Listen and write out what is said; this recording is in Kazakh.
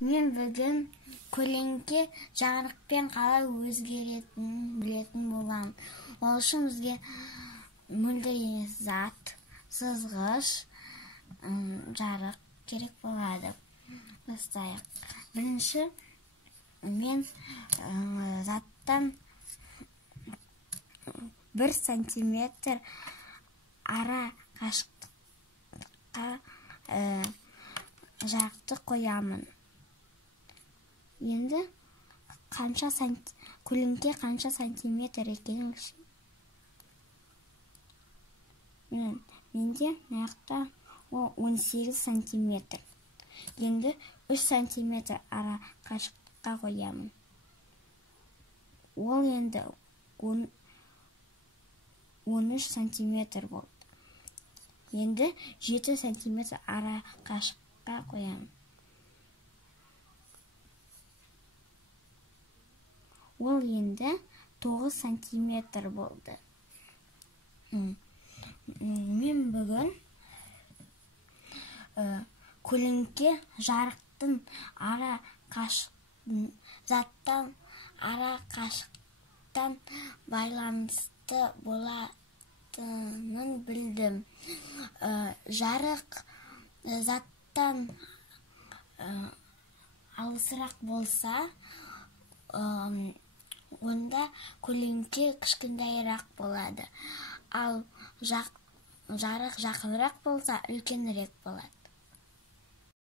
Мен бүгін көлеңке жарықпен қалай өзгеретінін білетін боламын. Ол үшін бізге мөлдір емес зат, сызғыш, жарық керек болады. Бастайық. Бірінші мен заттан 1 сантиметр ара қашықтыққа жарықты қоямын. Енді көлеңке қанша сантиметр екенін білсем. Менде маяқта 18 сантиметр. Енді 3 сантиметр ара қашықтыққа қоямын. Ол енді 13 сантиметр болды. Енді 7 сантиметр ара қашықтыққа қоямын. Ол енді 9 сантиметр болды. Мен бүгін көлеңке жарықтың заттан ара қашықтықтан байланысты болатынын білдім. Жарық заттан алысырақ болса, онда көлеңке кішкентайырақ болады. Ал жарық жақынырақ болса, үлкенірек болады.